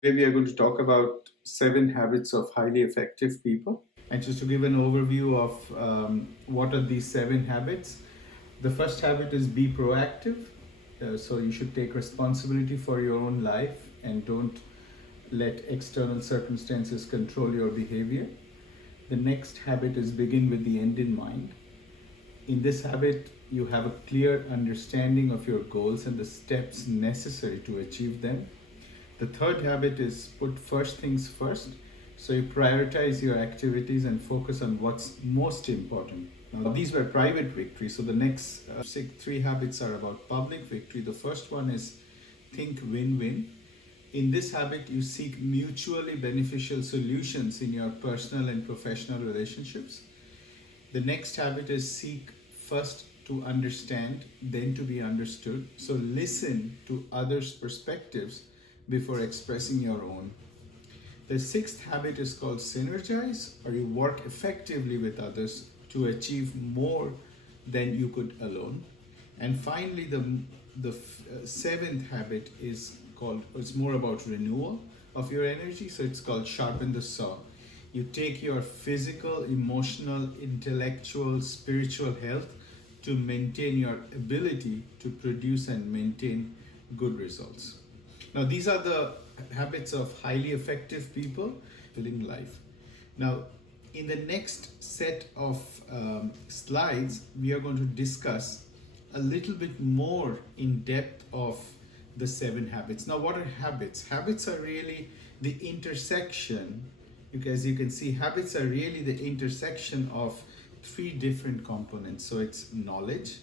Today we are going to talk about 7 habits of highly effective people. And just to give an overview of what are these 7 habits, the first habit is be proactive. So you should take responsibility for your own life and don't let external circumstances control your behavior. The next habit is begin with the end in mind. In this habit, you have a clear understanding of your goals and the steps necessary to achieve them. The third habit is put first things first. So you prioritize your activities and focus on what's most important. Now, these were private victories. So the next three habits are about public victory. The first one is think win win. In this habit, you seek mutually beneficial solutions in your personal and professional relationships. The next habit is seek first to understand, then to be understood. So listen to others' perspectives before expressing your own. The sixth habit is called synergize, or you work effectively with others to achieve more than you could alone. And finally, the seventh habit is called, it's more about renewal of your energy. So it's called sharpen the saw. You take your physical, emotional, intellectual, spiritual health to maintain your ability to produce and maintain good results. Now, these are the habits of highly effective people living life. Now, in the next set of slides, we are going to discuss a little bit more in depth of the 7 habits. Now, what are habits? Habits are really the intersection. As you can see, habits are really the intersection of 3 different components. So it's knowledge,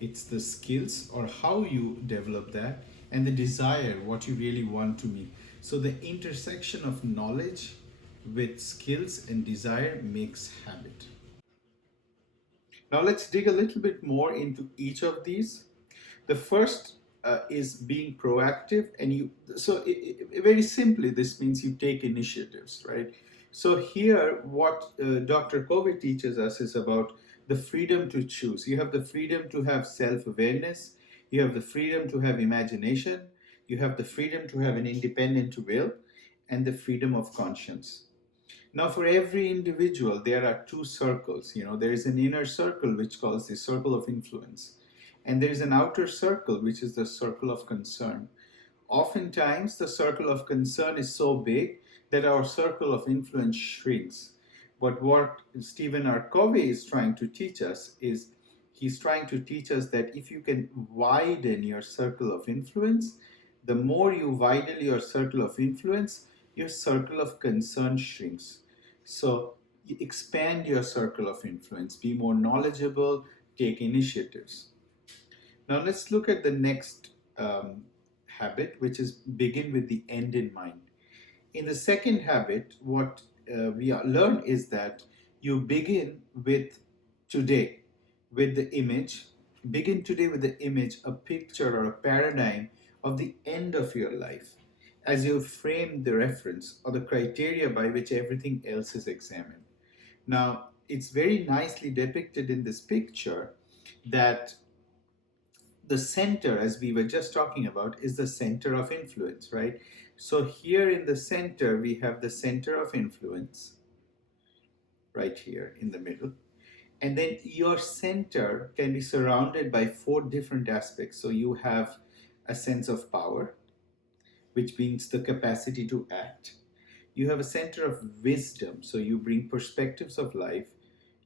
it's the skills or how you develop that, and the desire, what you really want to meet. So the intersection of knowledge with skills and desire makes habit. Now let's dig a little bit more into each of these. The first is being proactive, and very simply, this means you take initiatives, right? So here, what Dr. Covey teaches us is about the freedom to choose. You have the freedom to have self-awareness. You have the freedom to have imagination. You have the freedom to have an independent will, and the freedom of conscience. Now, for every individual, there are 2 circles. There is an inner circle, which calls the circle of influence. And there is an outer circle, which is the circle of concern. Oftentimes, the circle of concern is so big that our circle of influence shrinks. But what Stephen R. Covey is trying to teach us is he's trying to teach us that if you can widen your circle of influence, the more you widen your circle of influence, your circle of concern shrinks. So you expand your circle of influence, be more knowledgeable, take initiatives. Now let's look at the next habit, which is begin with the end in mind. In the second habit, what we learn is that you begin with today, with the image. Begin today with the image, a picture or a paradigm of the end of your life as you frame the reference or the criteria by which everything else is examined. Now, it's very nicely depicted in this picture that the center, as we were just talking about, is the center of influence, right? So here in the center, we have the center of influence right here in the middle. And then your center can be surrounded by 4 different aspects. So you have a sense of power, which means the capacity to act. You have a center of wisdom, so you bring perspectives of life.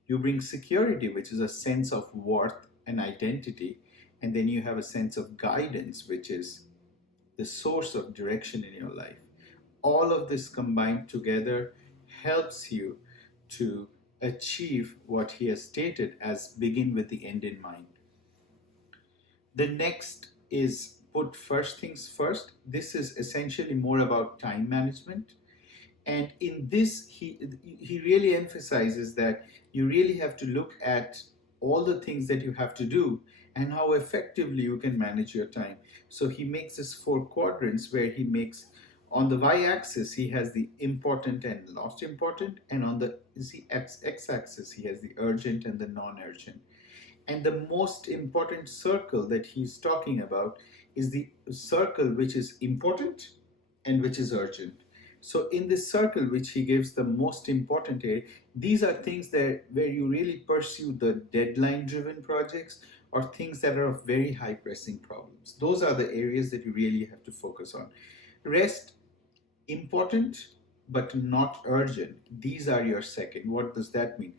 You bring security, which is a sense of worth and identity. And then you have a sense of guidance, which is the source of direction in your life. All of this combined together helps you to achieve what he has stated as begin with the end in mind. The next is put first things first. This is essentially more about time management. And in this, he really emphasizes that you really have to look at all the things that you have to do and how effectively you can manage your time. So he makes this 4 quadrants where he makes on the y-axis he has the important and not important, and on the x-axis he has the urgent and the non-urgent. And the most important circle that he's talking about is the circle which is important and which is urgent. So in this circle, which he gives the most important area, these are things that where you really pursue the deadline-driven projects or things that are of very high pressing problems. Those are the areas that you really have to focus on. Rest, important but not urgent. These are your second. What does that mean?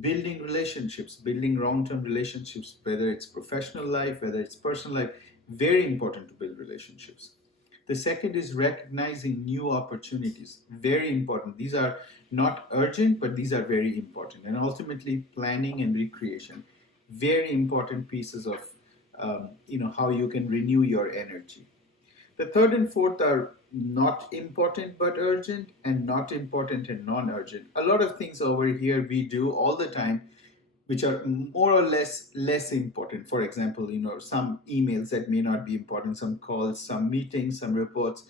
Building relationships, building long-term relationships, whether it's professional life, whether it's personal life, very important to build relationships. The second is recognizing new opportunities. Very important. These are not urgent, but these are very important. And ultimately, planning and recreation. Very important pieces of how you can renew your energy. The third and fourth are not important but urgent, and not important and non urgent. A lot of things over here we do all the time which are more or less important. For example, some emails that may not be important, some calls, some meetings, some reports,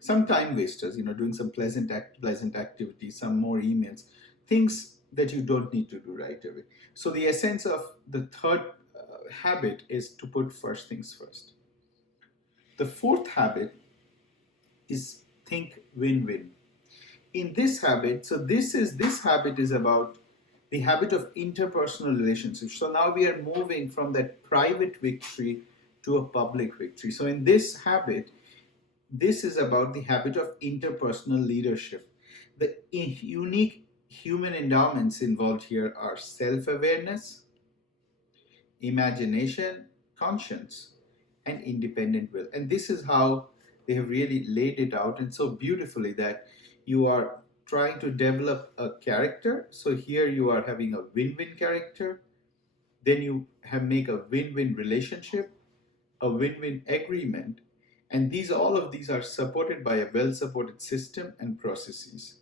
some time wasters, doing some pleasant activities, some more emails, things that you don't need to do right away. So the essence of the third habit is to put first things first. The fourth habit is think win-win. In this habit, so this habit is about the habit of interpersonal relationships. So now we are moving from that private victory to a public victory. So in this habit, this is about the habit of interpersonal leadership. The unique human endowments involved here are self-awareness, imagination, conscience, and independent will. And this is how they have really laid it out and so beautifully that you are trying to develop a character. So here you are having a win-win character, then you have make a win-win relationship, a win-win agreement, and these all of these are supported by a well-supported system and processes.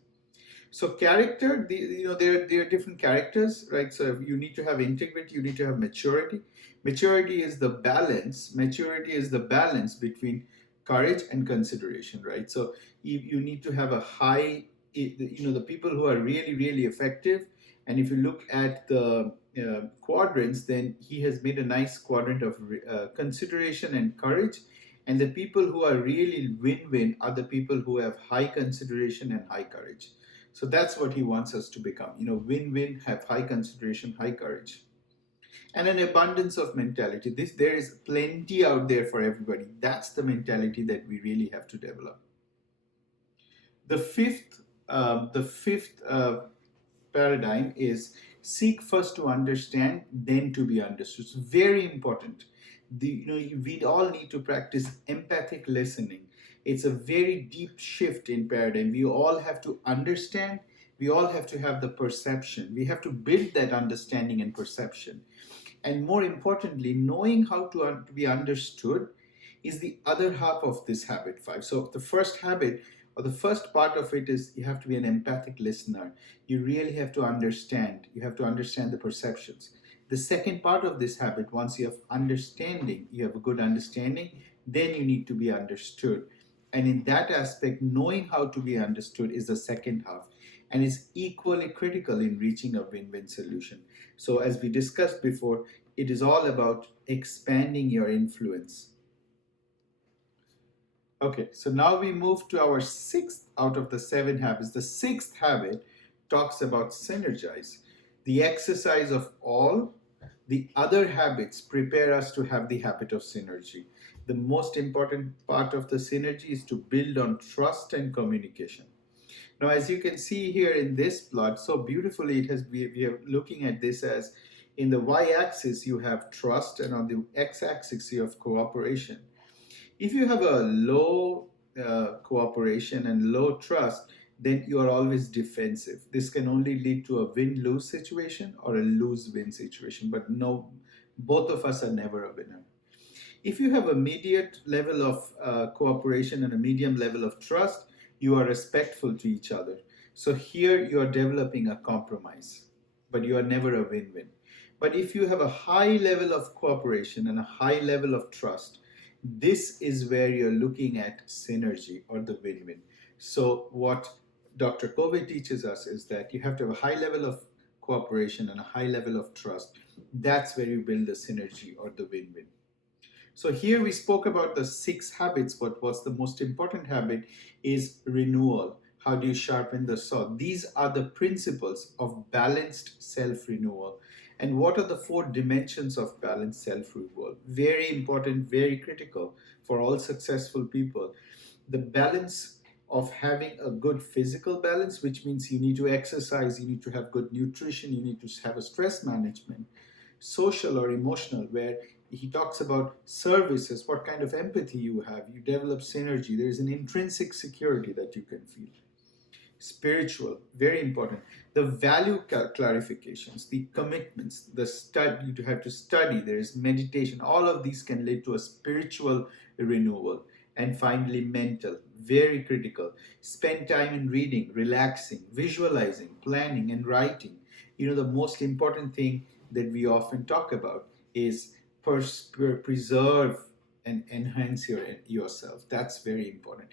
So character, there are different characters, right? So you need to have integrity, you need to have maturity. Maturity is the balance. Maturity is the balance between courage and consideration, right? So you need to have a high, the people who are really, really effective. And if you look at the quadrants, then he has made a nice quadrant of consideration and courage. And the people who are really win-win are the people who have high consideration and high courage. So that's what he wants us to become. Win-win, have high consideration, high courage. And an abundance of mentality. There is plenty out there for everybody. That's the mentality that we really have to develop. The fifth paradigm is seek first to understand, then to be understood. It's very important. We all need to practice empathic listening. It's a very deep shift in paradigm. We all have to understand. We all have to have the perception. We have to build that understanding and perception. And more importantly, knowing how to be understood is the other half of this habit 5. So the first habit, or the first part of it, is you have to be an empathic listener. You really have to understand. You have to understand the perceptions. The second part of this habit, once you have understanding, you have a good understanding, then you need to be understood. And in that aspect, knowing how to be understood is the second half and is equally critical in reaching a win-win solution. So as we discussed before, it is all about expanding your influence. Okay, so now we move to our sixth out of the 7 habits. The sixth habit talks about synergize. The exercise of all the other habits prepare us to have the habit of synergy. The most important part of the synergy is to build on trust and communication. Now, as you can see here in this plot, so beautifully we are looking at this as in the y-axis you have trust, and on the x-axis you have cooperation. If you have a low cooperation and low trust, then you are always defensive. This can only lead to a win-lose situation or a lose-win situation, but no, both of us are never a winner. If you have a mediate level of cooperation and a medium level of trust, you are respectful to each other. So here you are developing a compromise, but you are never a win-win. But if you have a high level of cooperation and a high level of trust, this is where you're looking at synergy or the win-win. So what Dr. Covey teaches us is that you have to have a high level of cooperation and a high level of trust. That's where you build the synergy or the win-win. So here we spoke about the six habits, but what's the most important habit is renewal. How do you sharpen the saw? These are the principles of balanced self renewal. And what are the four dimensions of balanced self renewal? Very important, very critical for all successful people. The balance of having a good physical balance, which means you need to exercise, you need to have good nutrition, you need to have a stress management, social or emotional, where he talks about services, what kind of empathy you have, you develop synergy, there's an intrinsic security that you can feel. Spiritual, very important. The value clarifications, the commitments, the study, you have to study, there is meditation, all of these can lead to a spiritual renewal. And finally, mental, very critical. Spend time in reading, relaxing, visualizing, planning, and writing. The most important thing that we often talk about is preserve and enhance yourself. That's very important.